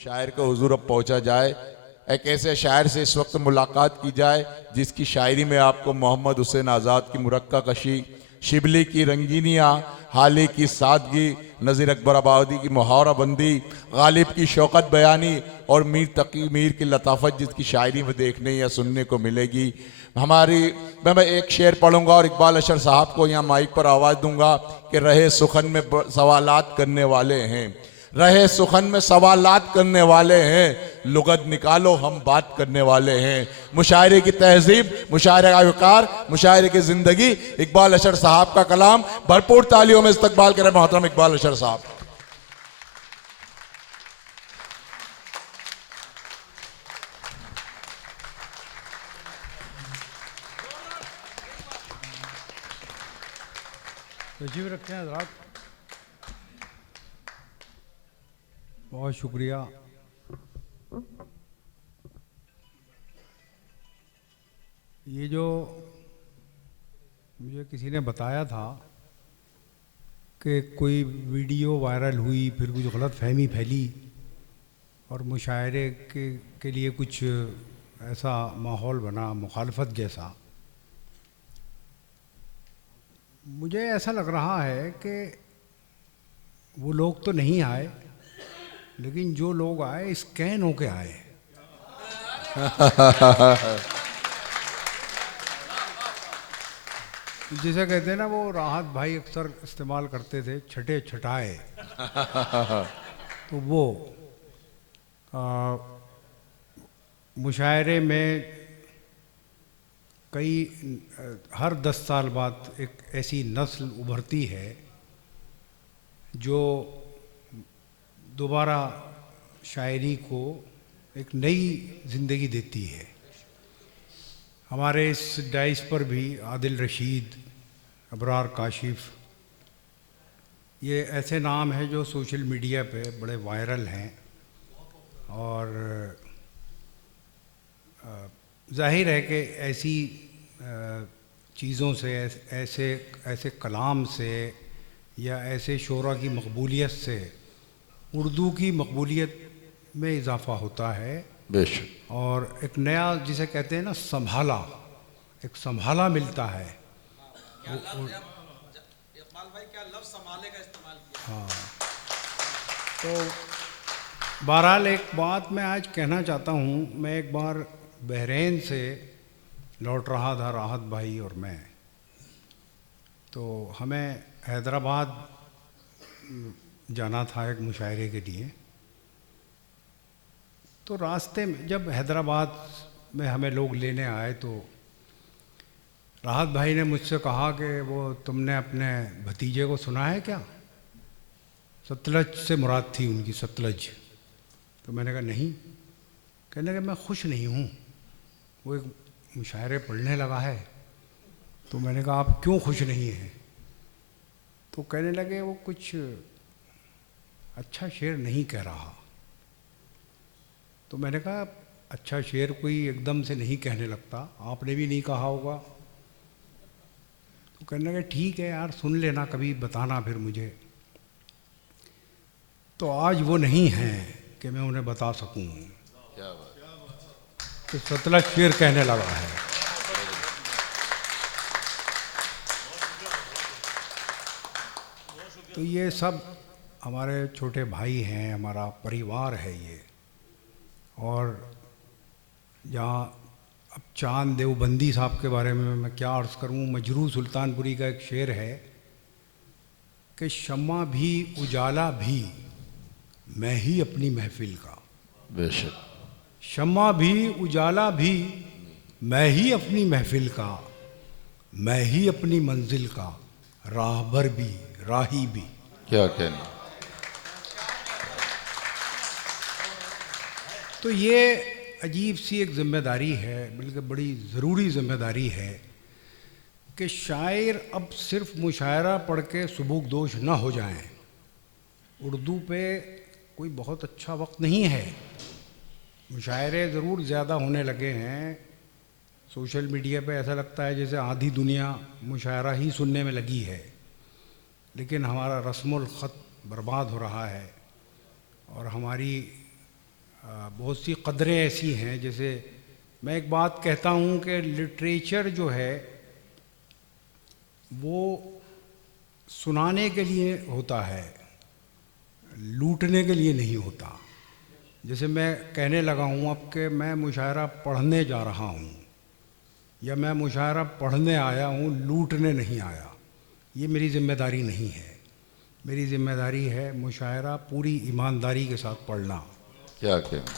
शायर को हुजूर अब पहुंचा जाए। एक ऐसे शायर से इस वक्त मुलाकात की जाए जिसकी शायरी में आपको मोहम्मद हुसैन आज़ाद की मुरक्का कशी, शिबली की रंगीनियाँ, हाली की सादगी, नज़ीर अकबर आबादी की मुहावरा बंदी, गालिब की शौकत बयानी और मीर तकी मीर की लताफत जिसकी शायरी में देखने या सुनने को मिलेगी। हमारी मैं एक शेर पढ़ूंगा और इकबाल अशर साहब को यहाँ माइक पर आवाज़ दूंगा कि रहे सुखन में सवालात करने वाले हैं, रहे सुखन में सवालात करने वाले हैं, लुगत निकालो हम बात करने वाले हैं। मुशायरे की तहजीब, मुशायरे का विकार, मुशायरे की जिंदगी, इकबाल अशर साहब का कलाम। भरपूर तालियों में इस्तकबाल करें मोहतरम इकबाल अशर साहब। तशरीफ रखें हज़रात, बहुत शुक्रिया। ये जो मुझे किसी ने बताया था कि कोई वीडियो वायरल हुई, फिर कुछ गलत फहमी फैली और मुशायरे के लिए कुछ ऐसा माहौल बना मुखालफत जैसा। मुझे ऐसा लग रहा है कि वो लोग तो नहीं आए, लेकिन जो लोग आए स्कैन होके आए। जिसे कहते हैं ना, वो राहत भाई अक्सर इस्तेमाल करते थे, छठे छटाए। तो वो मुशायरे में कई हर 10 साल बाद एक ऐसी नस्ल उभरती है जो दोबारा शायरी को एक नई ज़िंदगी देती है। हमारे इस डाइस पर भी आदिल रशीद, अबरार काशिफ, ये ऐसे नाम हैं जो सोशल मीडिया पे बड़े वायरल हैं। और ज़ाहिर है कि ऐसी चीज़ों से, ऐसे कलाम से या ऐसे शोरा की मकबूलियत से उर्दू की मकबूलियत में इजाफ़ा होता है। बेशक। और एक नया, जिसे कहते हैं ना संभाला, एक संभाला मिलता है। इकबाल भाई क्या लफ्ज़ संभाले का इस्तेमाल किया। हाँ, तो बहरहाल एक बात मैं आज कहना चाहता हूँ। मैं एक बार बहरीन से लौट रहा था, राहत भाई और मैं। तो हमें हैदराबाद जाना था एक मुशायरे के लिए। तो रास्ते में जब हैदराबाद में हमें लोग लेने आए तो राहत भाई ने मुझसे कहा कि वो तुमने अपने भतीजे को सुना है क्या? सतलज से मुराद थी उनकी, सतलज। तो मैंने कहा नहीं। कहने लगे मैं खुश नहीं हूँ, वो एक मुशायरे पढ़ने लगा है। तो मैंने कहा आप क्यों खुश नहीं हैं? तो कहने लगे वो कुछ अच्छा शेर नहीं कह रहा। तो मैंने कहा अच्छा शेर कोई एकदम से नहीं कहने लगता, आपने भी नहीं कहा होगा। तो कहने लगे ठीक है यार, सुन लेना, कभी बताना फिर मुझे। तो आज वो नहीं हैं कि मैं उन्हें बता सकूं। तो सतलज शेर कहने लगा है। तो ये सब हमारे छोटे भाई हैं, हमारा परिवार है ये। और जहाँ अब चांद देवबंदी साहब के बारे में मैं क्या अर्ज़ करूँ। मजरू सुल्तानपुरी का एक शेर है कि शम्मा भी उजाला भी मैं ही अपनी महफिल का। बेशक। शम्मा भी उजाला भी मैं ही अपनी महफिल का, मैं ही अपनी मंजिल का, राहबर भी राही भी। क्या कहना। तो ये अजीब सी एक ज़िम्मेदारी है, बल्कि बड़ी ज़रूरी ज़िम्मेदारी है कि शायर अब सिर्फ मुशायरा पढ़ के सुबूकदोश ना हो जाएं। उर्दू पे कोई बहुत अच्छा वक्त नहीं है। मुशायरे ज़रूर ज़्यादा होने लगे हैं। सोशल मीडिया पे ऐसा लगता है जैसे आधी दुनिया मुशायरा ही सुनने में लगी है, लेकिन हमारा रस्मुल ख़त बर्बाद हो रहा है और हमारी बहुत सी कदरें ऐसी हैं, जैसे मैं एक बात कहता हूँ कि लिटरेचर जो है वो सुनाने के लिए होता है, लूटने के लिए नहीं होता। जैसे मैं कहने लगा हूँ अब कि मैं मुशायरा पढ़ने जा रहा हूँ या मैं मुशायरा पढ़ने आया हूँ, लूटने नहीं आया, ये मेरी ज़िम्मेदारी नहीं है। मेरी ज़िम्मेदारी है मुशायरा पूरी ईमानदारी के साथ पढ़ना। क्या कहने,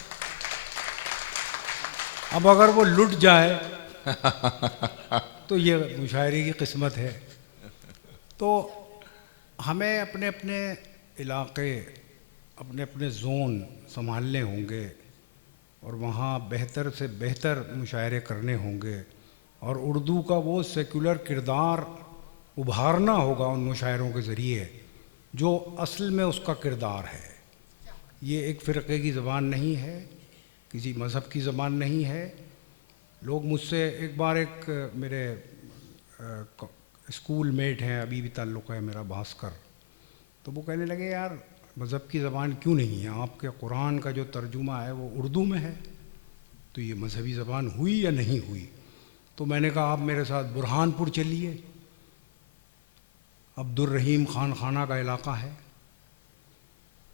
अब अगर वो लुट जाए तो ये मुशायरे की किस्मत है। तो हमें अपने अपने इलाके, अपने अपने जोन संभालने होंगे और वहाँ बेहतर से बेहतर मुशायरे करने होंगे और उर्दू का वो सेकुलर किरदार उभारना होगा उन मुशायरों के ज़रिए जो असल में उसका किरदार है। ये एक फ़िरक़े की ज़बान नहीं है, किसी मज़हब की ज़बान नहीं है। लोग मुझसे एक बार, एक मेरे स्कूल मेट हैं, अभी भी ताल्लुक़ है मेरा, भास्कर, तो वो कहने लगे यार मज़हब की ज़बान क्यों नहीं है, आपके कुरान का जो तर्जुमा है वो उर्दू में है, तो ये मज़हबी ज़बान हुई या नहीं हुई? तो मैंने कहा आप मेरे साथ बुरहानपुर चलिए, अब्दुल रहीम खान खाना का इलाका है।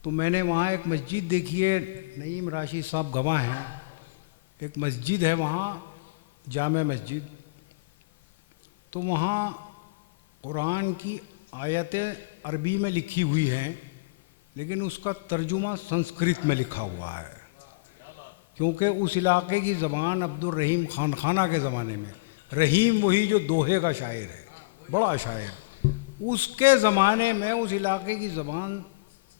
तो मैंने वहाँ एक मस्जिद देखी है, नईम राशिद साहब गवाह हैं, एक मस्जिद है वहाँ, जामे मस्जिद। तो वहाँ कुरान की आयतें अरबी में लिखी हुई हैं, लेकिन उसका तर्जुमा संस्कृत में लिखा हुआ है, क्योंकि उस इलाके की ज़बान अब्दुल रहीम खान खाना के ज़माने में, रहीम वही जो दोहे का शायर है, बड़ा शायर, उसके ज़माने में उस इलाके की ज़बान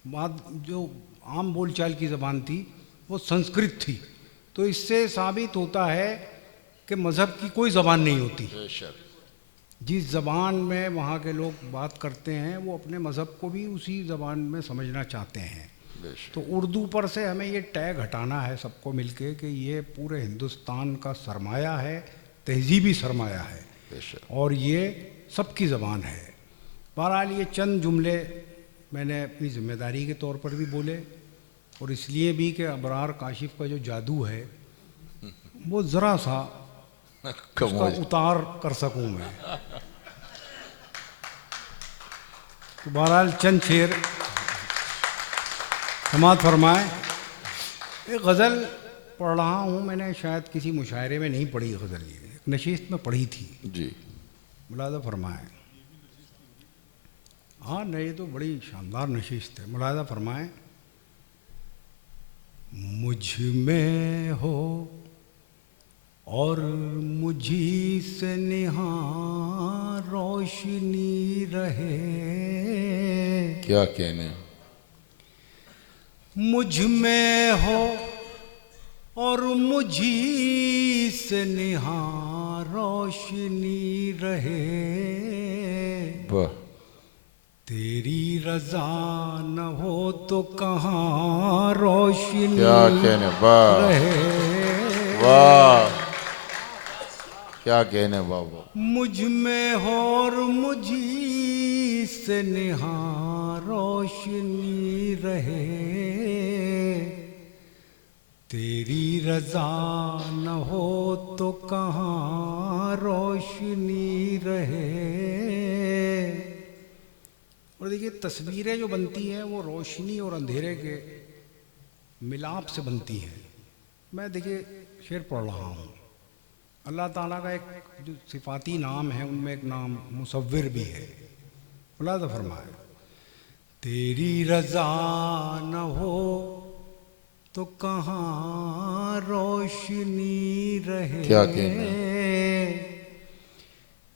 बाद जो आम बोलचाल की ज़बान थी वो संस्कृत थी। तो इससे साबित होता है कि मज़हब की कोई ज़बान नहीं होती। जिस ज़बान में वहाँ के लोग बात करते हैं वो अपने मज़हब को भी उसी ज़बान में समझना चाहते हैं। तो उर्दू पर से हमें ये टैग हटाना है सबको मिलके कि ये पूरे हिंदुस्तान का सरमाया है, तहज़ीबी सरमाया है और ये सबकी ज़बान है। बहरहाल ये चंद जुमले मैंने अपनी ज़िम्मेदारी के तौर पर भी बोले और इसलिए भी कि अबरार काशिफ का जो जादू है वो ज़रा सा उसका उतार कर सकूं मैं। तो बहरहाल चंद शेर समात फरमाए। एक गज़ल पढ़ रहा हूँ, मैंने शायद किसी मुशायरे में नहीं पढ़ी गज़ल, ये एक नशीस्त में पढ़ी थी जी, मुलाज़ा फरमाए। हाँ नहीं, ये तो बड़ी शानदार नशीस्त है। मुलाज़ा फरमाए। मुझ में हो और मुझी से निहां रोशनी रहे, क्या कहने, मुझ में हो और मुझी से निहां रोशनी रहे, वाह, तेरी रज़ा न हो तो कहाँ रोशनी क्या कहने, वाह रहे। वाह, क्या कहने, वाह वाह, मुझ में हो और मुझी से निहां रोशनी रहे, तेरी रज़ा न हो तो कहाँ रोशनी रहे। और देखिए तस्वीरें जो बनती हैं वो रोशनी और अंधेरे के मिलाप से बनती हैं। मैं देखिए शेर पढ़ रहा हूँ, अल्लाह ताला का एक जो सिफाती नाम है उनमें एक नाम मुसव्विर भी है। मुलाज़ा फरमाए। तेरी रज़ा न हो तो कहाँ रोशनी रहे, क्या कहना,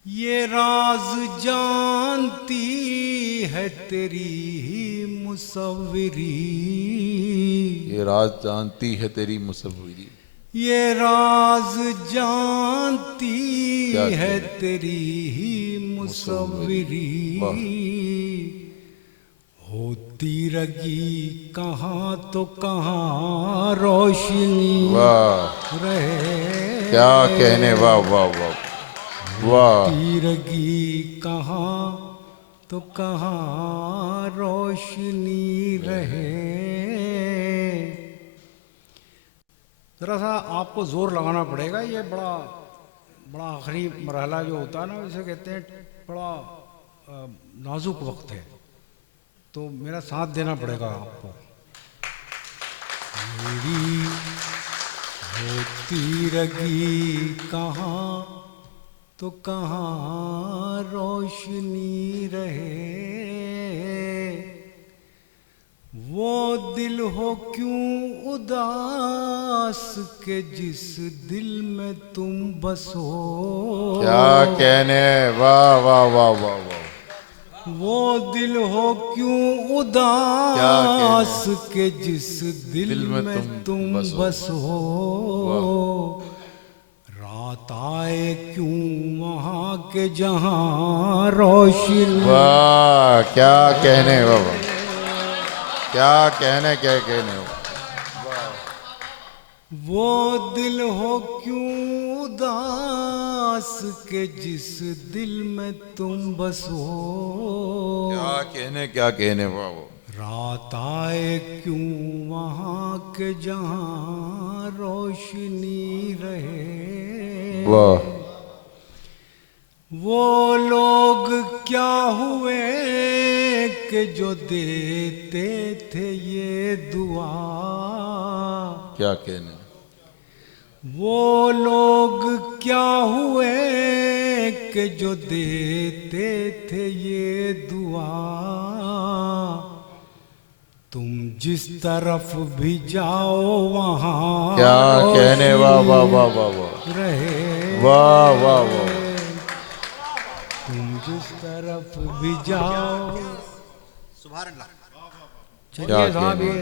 ये राज जानती है तेरी मुसव्विरी, ये राज जानती है तेरी मुसव्विरी, ये राज जानती क्या है कहना, तेरी मुसव्विरी, होती रगी कहाँ तो कहाँ रोशनी वाह, रहे, क्या कहने, वाह वाह वाह वाह, होती रगी कहाँ तो कहाँ रोशनी रहे। ज़रा सा आपको ज़ोर लगाना पड़ेगा। ये बड़ा बड़ा आखिरी मरहला जो होता है ना, इसे कहते हैं बड़ा नाजुक वक्त है, तो मेरा साथ देना पड़ेगा आपको। मेरी होती रगी कहाँ तो कहाँ रोशनी रहे, वो दिल हो क्यों उदास के जिस दिल में तुम बसो। क्या कहने, वाह वाह वाह वाह वाह। वो दिल हो क्यों उदास के जिस दिल में तुम बसो। रात आए क्यों वहाँ के जहाँ रोशनी। वाह, क्या कहने, वाह वाह, क्या कहने, क्या कहने। वो दिल हो क्यों उदास के जिस दिल में तुम बसो। क्या कहने, क्या कहने, वाह वाह। रात आए क्यों वहाँ के जहाँ रोशनी रहे। वाह। वो लोग क्या हुए कि जो देते थे ये दुआ। क्या कहने। वो लोग क्या हुए कि जो देते थे ये दुआ। तुम जिस तरफ भी जाओ वहाँ क्या कहने, वाह वाह वाह वाह वाह, रहे। वाह वाह वाह। तुम जिस तरफ भी जाओ। सुभान अल्लाह। चलिए साहब, ये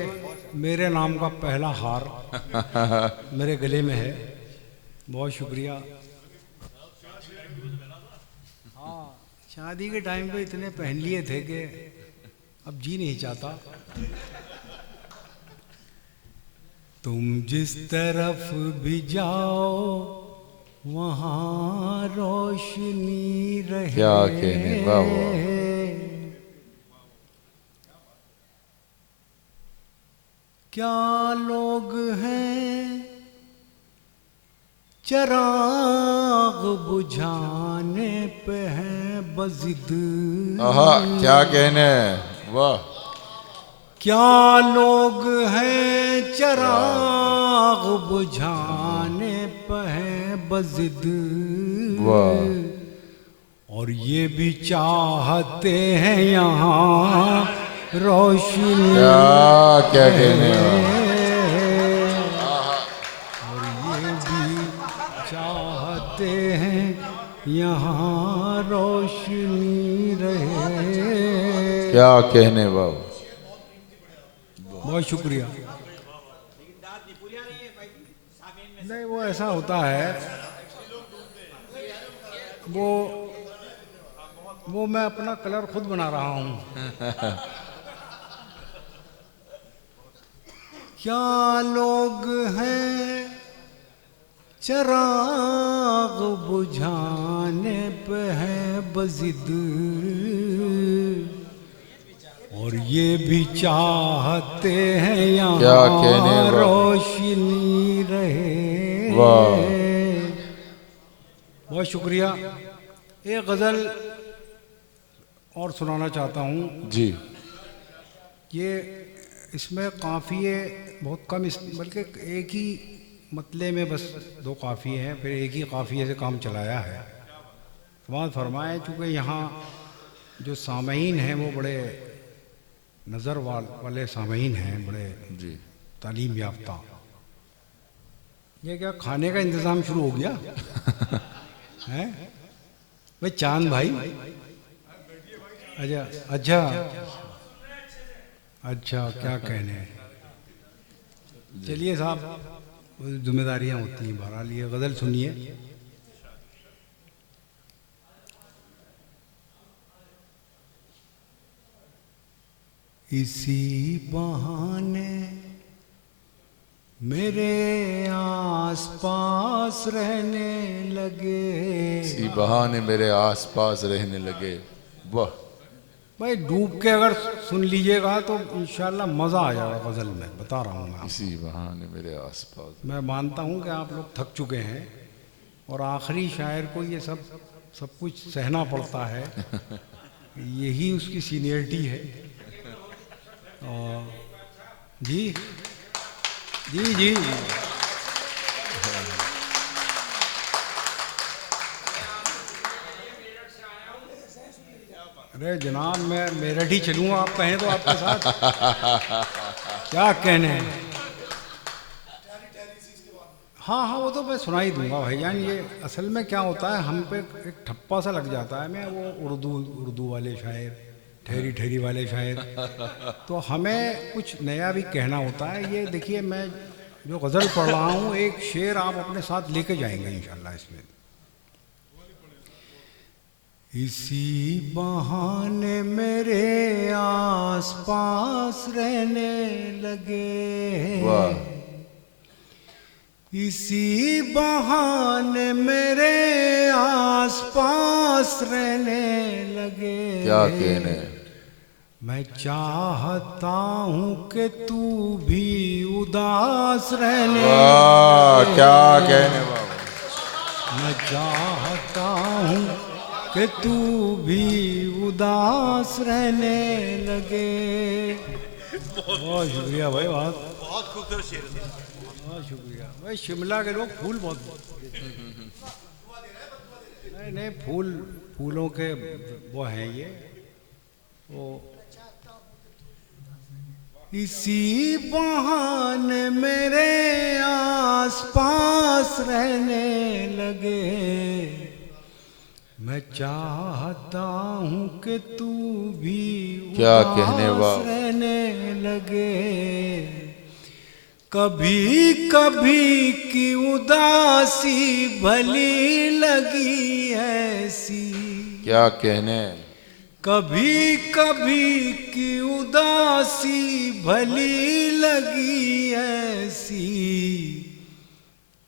मेरे नाम का पहला हार मेरे गले में है। बहुत शुक्रिया। हाँ, शादी के टाइम पे इतने पहन लिए थे कि अब जी नहीं चाहता। तुम जिस तरफ भी जाओ वहाँ रोशनी रहे। क्या कहने, वाह वाह। क्या लोग हैं चराग बुझाने पे हैं बजिद। आहा, क्या कहने, वाह। क्या लोग हैं चराग बुझाने पे हैं बजिद। वाह। और ये भी चाहते हैं यहाँ रोशनी। क्या कहने, और ये भी चाहते हैं यहाँ रोशनी रहे। क्या कहने, वाह। बहुत शुक्रिया। नहीं, वो ऐसा होता है, वो मैं अपना कलर खुद बना रहा हूँ। क्या लोग हैं चराग बुझाने पे है बजिद। और ये भी चाहते हैं यहाँ रोशनी रहे। वाह। बहुत शुक्रिया। एक गज़ल और सुनाना चाहता हूँ जी। ये इसमें काफ़िए बहुत कम, बल्कि एक ही मतले में बस 2 काफ़िए हैं, फिर एक ही काफ़िए से काम चलाया है। समाज फरमाए, चूँकि यहाँ जो सामीन हैं वो बड़े नज़र वाले सामीन हैं, बड़े जी। तालीम याफ्ता। ये क्या खाने का इंतज़ाम शुरू हो गया है भाई? चांद भाई, अच्छा अच्छा अच्छा, क्या कहने। चलिए साहब, जिम्मेदारियां होती हैं। बहरहाल ये गज़ल सुनिए। इसी बहाने मेरे आस पास रहने लगे। इसी बहाने मेरे आस पास रहने लगे। वाह। भाई डूब के अगर सुन लीजिएगा तो इंशाल्लाह मज़ा आ जाएगा गज़ल में, बता रहा हूँ मैं आपको। इसी बहाने मेरे आसपास मैं मानता हूँ कि आप लोग थक चुके हैं और आखिरी शायर को ये सब कुछ सहना पड़ता है, यही उसकी सीनियरिटी है। और जी जी जी जी। अरे जनाब मैं मेरठ ही चलूँगा, आप कहें तो आपके साथ क्या कहने हैं। हाँ हाँ वो तो मैं सुना ही दूंगा भाईजान। ये असल में क्या होता है, हम पे एक ठप्पा सा लग जाता है। मैं वो उर्दू वाले शायर, ठहरी ठहरी वाले शायर, तो हमें कुछ नया भी कहना होता है। ये देखिए मैं जो गज़ल पढ़ रहा हूँ, एक शेर आप अपने साथ लेके जाएंगे इंशाल्लाह इसमें। इसी बहाने मेरे आस पास रहने लगे, वाह इसी बहाने मेरे आस पास रहने लगे। क्या कहने, मैं चाहता हूँ कि तू भी उदास रहने वाह क्या कहने बाबा। मैं चाहता हूँ कि तू भी उदास रहने लगे। बहुत शुक्रिया भाई, बहुत खूबसूरत शेर है। बहुत शुक्रिया भाई। शिमला के लोग फूल बहुत नहीं नहीं फूलों के वो हैं ये। वो इसी बहाने मेरे आस पास रहने लगे, मैं चाहता हूँ कि तू भी क्या उदास कहने वाह। रहने लगे। कभी कभी की उदासी भली लगी ऐसी, क्या कहने, कभी कभी की उदासी भली लगी ऐसी,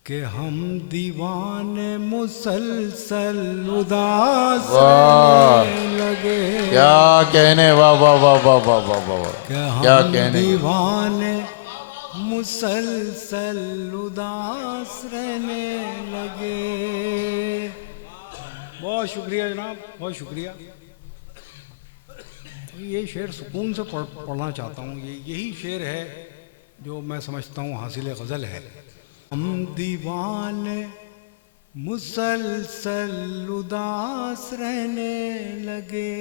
कि हम दीवाने मुसलसल उदास वाह रहने लगे। क्या कहने, वाह वाह वाह वाह वाह वाह वाह वाह। कि क्या हम कहने, दीवाने मुसलसल उदास रहने लगे। बहुत शुक्रिया जनाब, बहुत शुक्रिया। ये शेर सुकून से पढ़ना चाहता हूँ। यही शेर है जो मैं समझता हूँ हासिल गज़ल है। हम दीवाने मुसलसल उदास रहने लगे,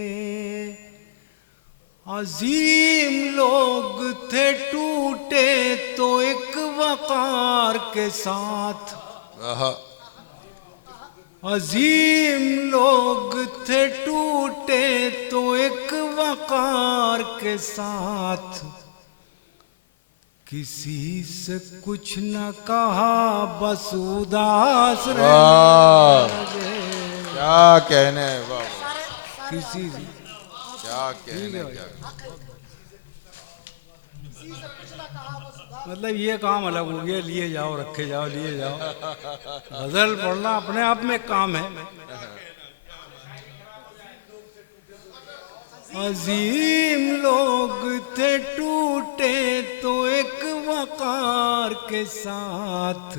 अजीम लोग थे टूटे तो एक वक़ार के साथ, आहा, अजीम लोग थे टूटे तो एक वक़ार के साथ, किसी से कुछ न कहा बस उदास वाह रहने लगे। क्या कहने, वाह वाह। किसी से क्या कहने, क्या मतलब ये काम अलग हो गया, लिए जाओ रखे जाओ लिए जाओ। गजल पढ़ना अपने आप में काम है। अजीम लोग थे टूटे तो एक वक़ार के साथ,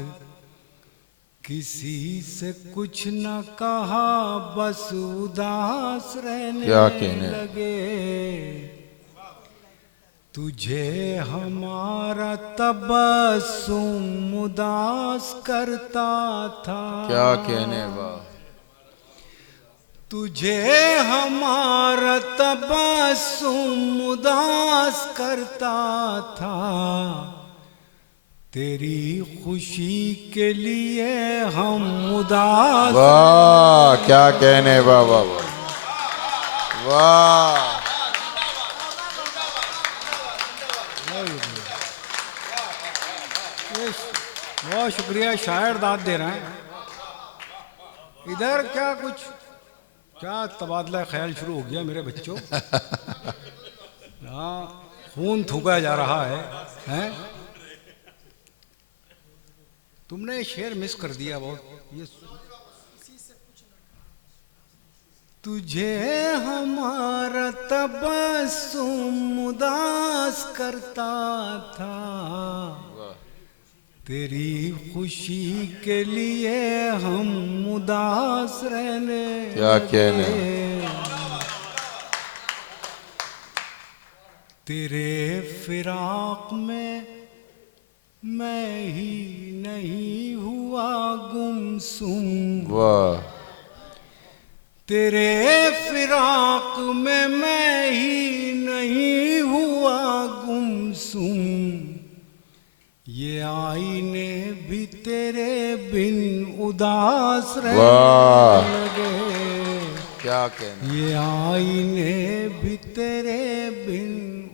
किसी से कुछ न कहा बस उदास रहने क्या कहने? लगे। तुझे हमारा तबस्सुम उदास करता था, क्या कहने, वाह तुझे हमारा तबस्सुम उदास करता था, तेरी खुशी के लिए हम उदास। वाह क्या कहने, वाह वाह वाह वाह। बहुत शुक्रिया, शायर दाद दे रहे हैं। इधर क्या कुछ क्या तबादला ख्याल शुरू हो गया मेरे बच्चों। हाँ खून थूका जा रहा है, हैं? तुमने शेर मिस कर दिया बहुत। ये तुझे हमारा तबस्सुम उदास करता था, तेरी खुशी के लिए हम उदास रहने क्या कहने। लगे। तेरे फिराक में मैं ही नहीं हुआ गुमसुम, वाह। तेरे फिराक में मैं ही नहीं हुआ गुमसुम, ये आईने भी तेरे बिन उदास वाह। रहने लगे। क्या कहने। ये आईने भी तेरे बिन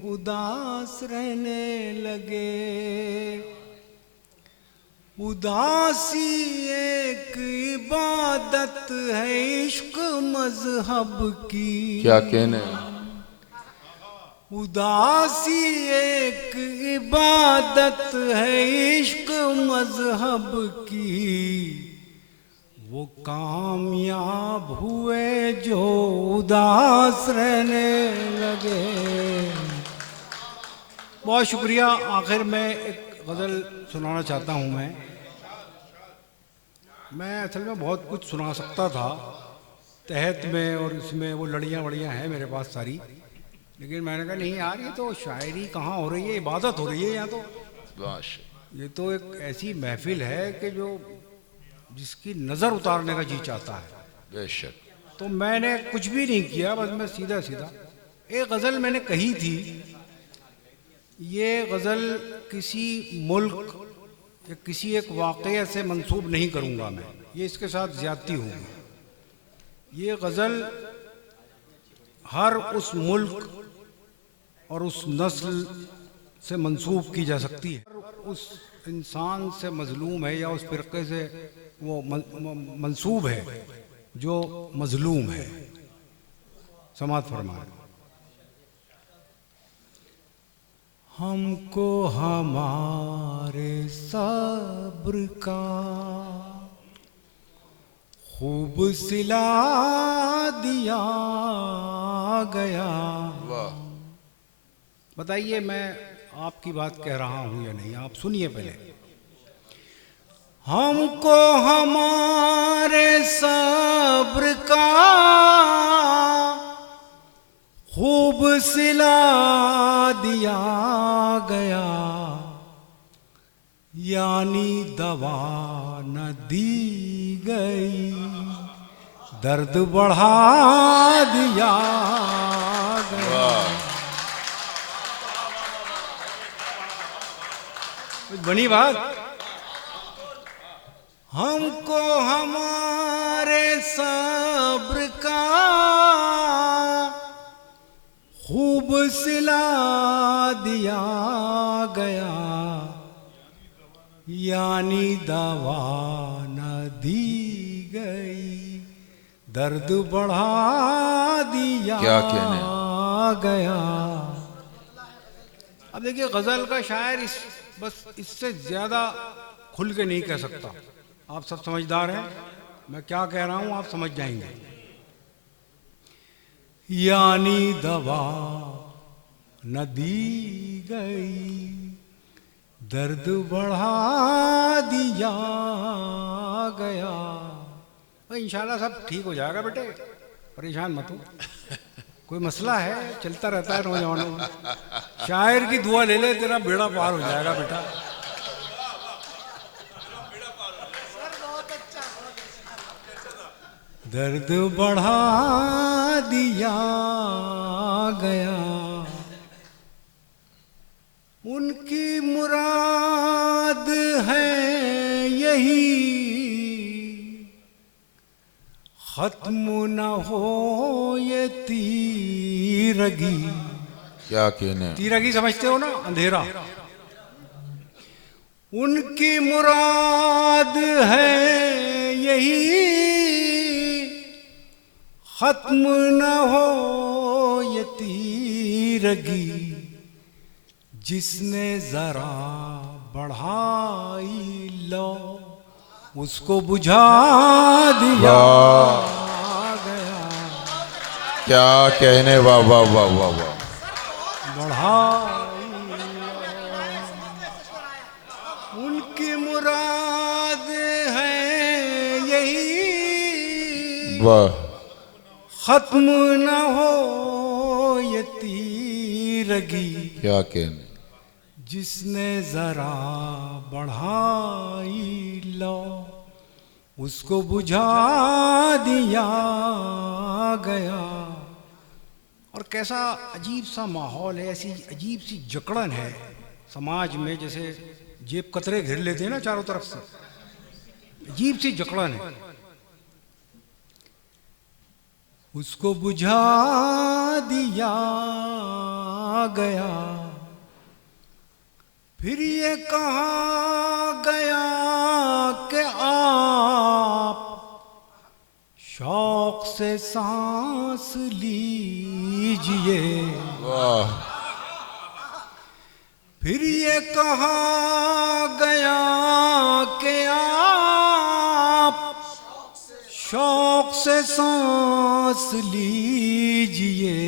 उदास रहने लगे। उदासी एक इबादत है इश्क मजहब की, क्या कहने। उदासी एक इबादत है इश्क मजहब की, वो कामयाब हुए जो उदास रहने लगे। बहुत शुक्रिया। आखिर में एक गज़ल सुनाना चाहता हूँ। मैं असल में बहुत कुछ सुना सकता था तहत में, और इसमें वो लड़ियाँ वड़ियाँ हैं मेरे पास सारी, लेकिन मैंने कहा नहीं यार, ये तो शायरी कहाँ हो रही है, इबादत हो रही है यहाँ तो। ये तो एक ऐसी महफिल है कि जो जिसकी नज़र उतारने का जी चाहता है। बेशक। तो मैंने कुछ भी नहीं किया, बस मैं सीधा सीधा एक गज़ल मैंने कही थी। ये गज़ल किसी मुल्क या किसी एक वाक़या से मंसूब नहीं करूँगा मैं, ये इसके साथ ज़्यादती होगी। ये गज़ल हर उस मुल्क और उस नस्ल से मंसूब की जा सकती है। उस इंसान से मज़लूम है या उस फ़िरक़े से वो मंसूब है जो मज़लूम है। समात फरमाए। हमको हमारे सब्र का खूब सिला दिया गया। वाह। बताइए मैं आपकी बात कह रहा हूँ या नहीं, आप सुनिए पहले। हमको हमारे सब्र का खूब सिला दिया गया, यानी दवा न दी गई, दर्द बढ़ा दिया गया। बनी बात। हमको हमारे सब्र का खूब सिला दिया गया, यानी दवा न दी गई, दर्द बढ़ा दिया क्या कहने। गया। अब देखिए, गज़ल का शायर बस इससे ज़्यादा खुल के नहीं कह सकता। आप सब समझदार हैं, मैं क्या कह रहा हूँ आप समझ जाएंगे। यानी दवा न दी गई, दर्द बढ़ा दिया गया। भाई इंशाल्लाह सब ठीक हो जाएगा बेटे, परेशान मत हो। कोई मसला है, चलता रहता है नौजवानों में। शायर की दुआ ले ले, तेरा बेड़ा पार हो जाएगा बेटा। दर्द बढ़ा दिया गया, उनकी मुराद है यही, खत्म न हो ये तीरगी। क्या कहने। तीरगी समझते हो ना, अंधेरा। उनकी मुराद है यही, खत्म न हो ये तीरगी, जिसने जरा बढ़ाई लो उसको बुझा दिया गया। क्या कहने, वाह वाह वाह वाह वाह। बढ़ाई उनकी मुराद है यही, वाह, खत्म न हो ये तीरगी, क्या कहने। जिसने जरा बढ़ाई लो उसको बुझा दिया गया। और कैसा अजीब सा माहौल है, ऐसी अजीब सी जकड़न है समाज में, जैसे जेब कतरे घेर लेते हैं ना चारों तरफ से, अजीब सी जकड़न है। उसको बुझा दिया गया, फिर ये कहा गया कि आप शौक से सांस लीजिए, वाह, फिर ये कहा गया कि आप शौक से सांस लीजिए,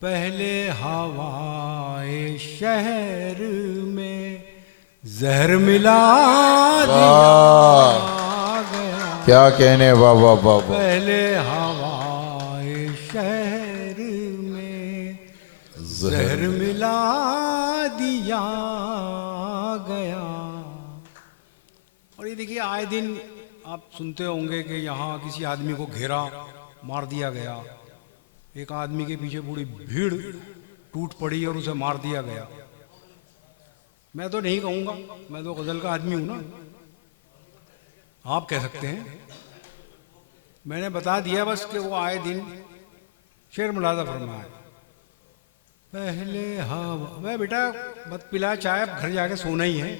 पहले हवाए शहर में जहर मिला दिया गया, क्या कहने, वाह वाह वाह वाह। पहले हवाए शहर में जहर मिला दिया गया। और ये देखिए आए दिन आप सुनते होंगे कि यहाँ किसी आदमी को घेरा मार दिया गया, एक आदमी के पीछे पूरी भीड़ टूट पड़ी और उसे मार दिया गया। मैं तो नहीं कहूँगा, मैं तो गजल का आदमी हूँ ना, आप कह सकते हैं। मैंने बता दिया बस कि वो आए दिन शेर मुलाजा फरमाए, पहले हवा, मैं बेटा मत पिला चाय, अब घर जाके सोना ही है।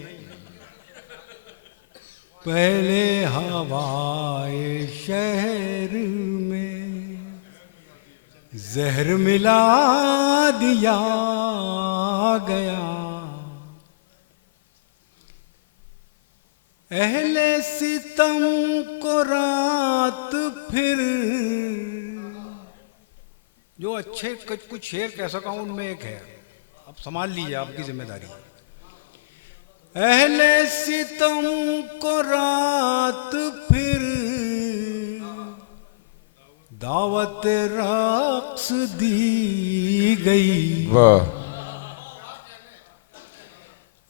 पहले हवाए शहर में जहर मिला दिया गया, अहले सितम को रात फिर, जो अच्छे कुछ शेर कह सका उनमें एक है, अब संभाल लीजिए आपकी जिम्मेदारी। अहले सितम को रात फिर दावत रक्स दी गई, वाह,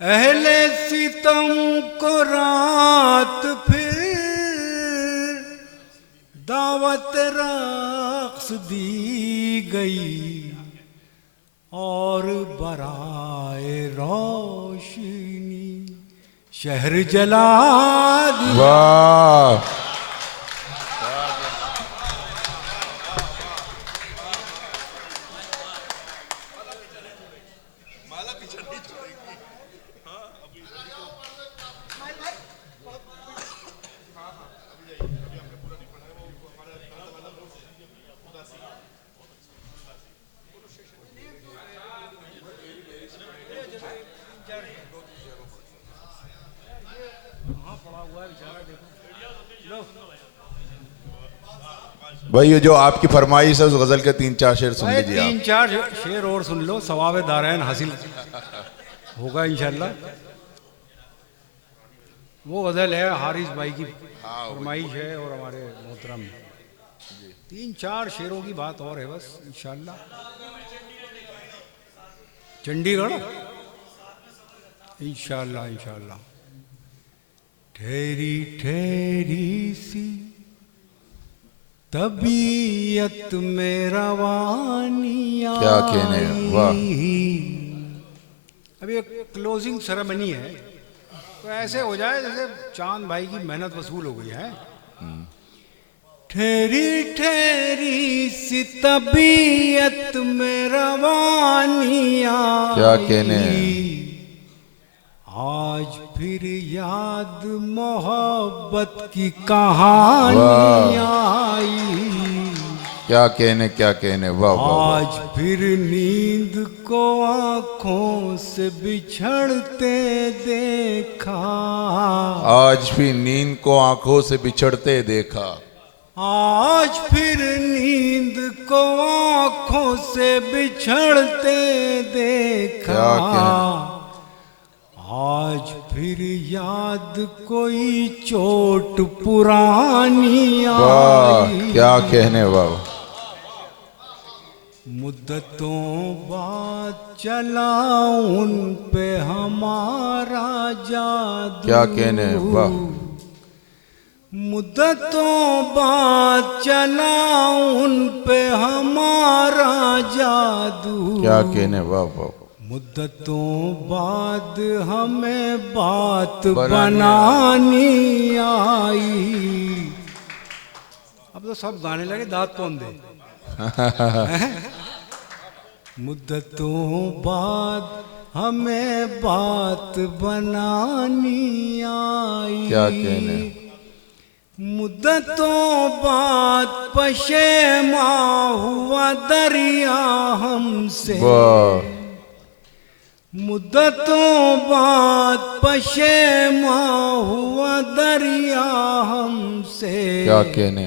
अहले सितम को रात फिर दावत रक्स दी गई, और बराए रोशनी शहर जला दिया। वाह, भाई ये जो आपकी फरमाइश है उस गजल के 3-4 शेर सुन भाई लीजिए तीन आप। चार शेर और सुन लो, सवाब दारैन हासिल होगा इंशाल्लाह। वो गजल है हारिस भाई की फरमाइश है और हमारे मोहतरम, 3-4 शेरों की बात और है बस इंशाल्लाह। चंडीगढ़ इंशाल्लाह इंशाल्लाह। ठहरी ठहरी सी तबीयत में रवानियां, क्या कहने, वाह। अभी एक क्लोजिंग सेरेमनी है, तो ऐसे हो जाए जैसे चांद भाई की मेहनत वसूल हो गई है। ठहरी ठहरी सी तबीयत में रवानियां, क्या कहने, आज फिर याद मोहब्बत की कहानियां आई, क्या कहने, क्या कहने, वाह वाह वाह। आज फिर नींद को आंखों से बिछड़ते देखा, आज भी नींद को आंखों से बिछड़ते देखा, आज फिर नींद को आंखों से बिछड़ते देखा, क्या आज फिर याद कोई चोट पुरानी वाह, आई। क्या कहने वाह। मुद्दतों बाद चला उन पे हमारा जादू, क्या कहने वाह। मुद्दतों बाद चला उन पे हमारा जादू, क्या कहने वाह वाह। मुद्दतों बाद हमें बात बनानी बनानी आई। अब तो सब गाने लगे दांत कौन दे। मुद्दतों बाद हमें बात बनानी आई। क्या कहने। मुद्दतों बाद पशेमा हुआ दरिया हमसे, वाह, मुद्दतों बाद पशेमा हुआ दरिया हमसे, क्या कहने।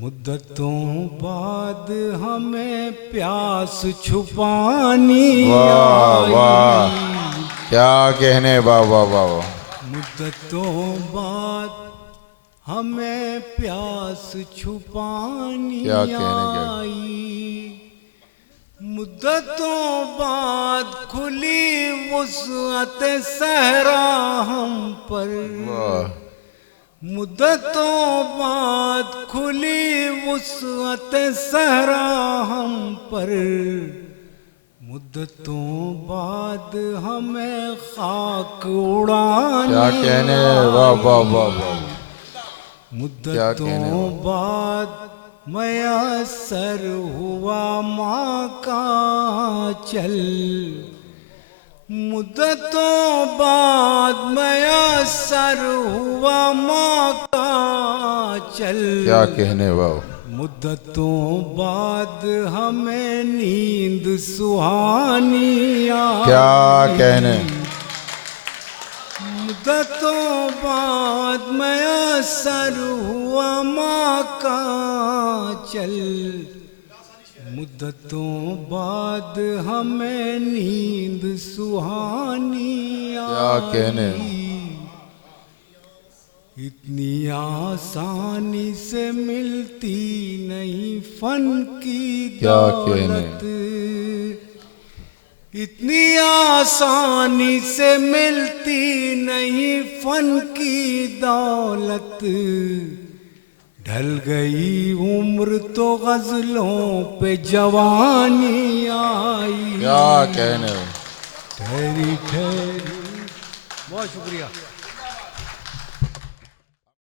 मुद्दतों बाद हमें प्यास छुपानी वाह वाह, आई। क्या कहने वाह वाह वाह वाह। मुद्दतों बाद हमें प्यास छुपानी क्या कहने क्या। आई। मुद्दतों बाद खुली वुसअत सहरा हम पर, वाह, मुद्दतों बाद खुली वुसअत सहरा हम पर, मुद्दतों बाद हमें खाक उड़ानी क्या कहने वाह वाह वाह वाह। क्या कहने मुद्दतों बाद मयसर हुआ माँ का चल, मुद्दतों बाद मयसर हुआ माँ का चल, क्या कहने वाह। मुद्दतों बाद हमें नींद सुहानी आई। क्या कहने। मुद्दतों बाद मयसर हुआ माँ का चल, मुद्दतों बाद हमें नींद सुहानी क्या आई। कहने। इतनी आसानी से मिलती नहीं फन की क्या कहने। दौलत, इतनी आसानी से मिलती नहीं फन की दौलत, ढल गई उम्र तो गजलों पे जवानी आई। क्या कहने। ठहरी ठहरी। बहुत शुक्रिया।